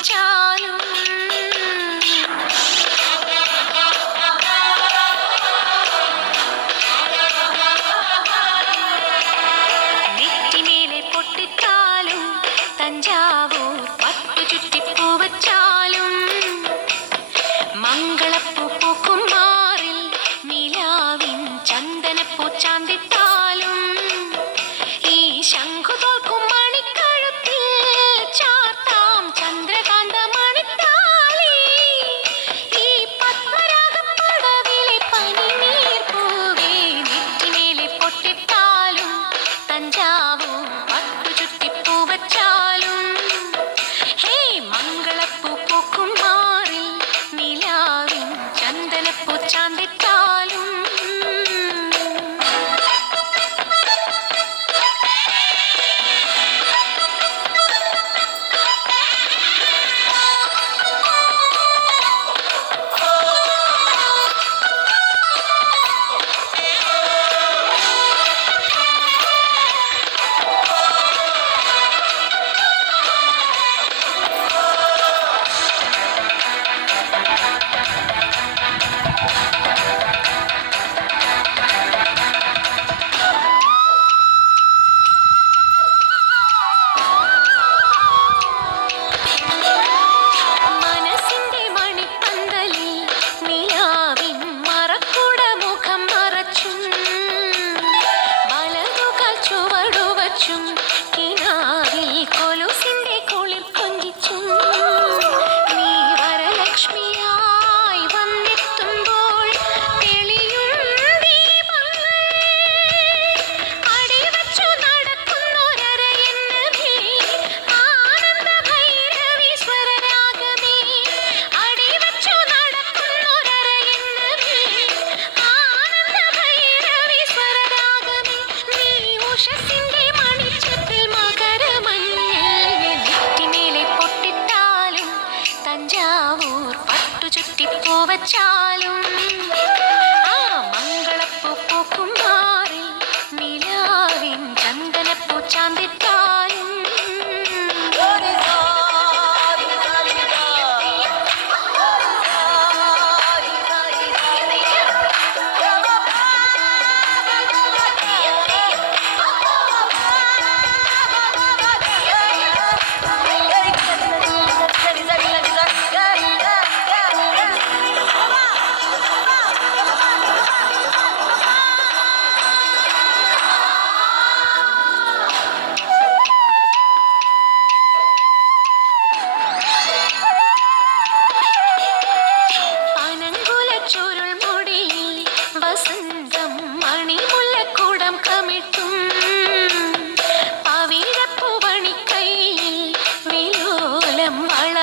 പൂവച്ചാലും നെറ്റിമേലെ പൊട്ടിത്താലും തഞ്ചാവൂർ പട്ടു ചുറ്റി പൂവച്ചാലും മംഗളപ്പൂ പൂക്കും മാറിൽ നിലാവിൻ ചന്ദനപ്പൂ ചാന്തിട്ടാലും ഈ ശംഖു തോൽക്കും മണിക്കഴുത്തിൽ ചാർത്താം ചന്ദ്രകാന്ത മണിത്താലി ഈ പത്മരാഗപ്പടവിലെ പനിനീർ പൂവേ നെറ്റിമേലെ പൊട്ടിട്ടാലും തഞ്ചാവൂർ പട്ടു ചുറ്റി പൂവച്ചാലും ഹേ മംഗളപ്പൂ പൂക്കും മാറിൽ നിലാവിൻ ചന്ദനപ്പൂ ചാന്തിട്ടാലും മനസ്സിന്റെ മണിപ്പന്തലിൽ നിലാവിൻ മറക്കുട മുഖം മറച്ചും വലതുകാൽ ചുവടുവച്ചും കിനാവിൽ കൊലുസിന്റെ കുളിർ കൊഞ്ചിച്ചും നീ വരലക്ഷ്മിയായി വന്നെത്തുമ്പോൾ തെളിയും ദീപങ്ങൾ അടിവച്ചു നടക്കുന്നൊരരയെന്നമേ ആനന്ദ ഭൈരവി സ്വരരാഗമേ അടിവച്ചു നടക്കുന്നൊരരയെന്നമേ ആനന്ദ ഭൈരവി സ്വരരാഗമേ നീ ഉഷസിന്റെ മണിച്ചപ്പിൽ മകരമഞ്ഞിൽ നെറ്റിമേലെ പൊട്ടിട്ടാലും തഞ്ചാവൂർ പട്ടു ചുറ്റി പൂവച്ചാലും ആ മംഗളപ്പൂ പൂക്കും മാറിൽ നിലാവിൻ ചന്ദനപ്പൂ ചാന്തിട്ടാലും പനങ്കുല ചുരുൾ മുടിയിൽ വസന്തം മണിമുല്ലക്കൂടം കമിട്ടും പവിഴപ്പൂവണിക്കൈയിൽ വിലോലം വള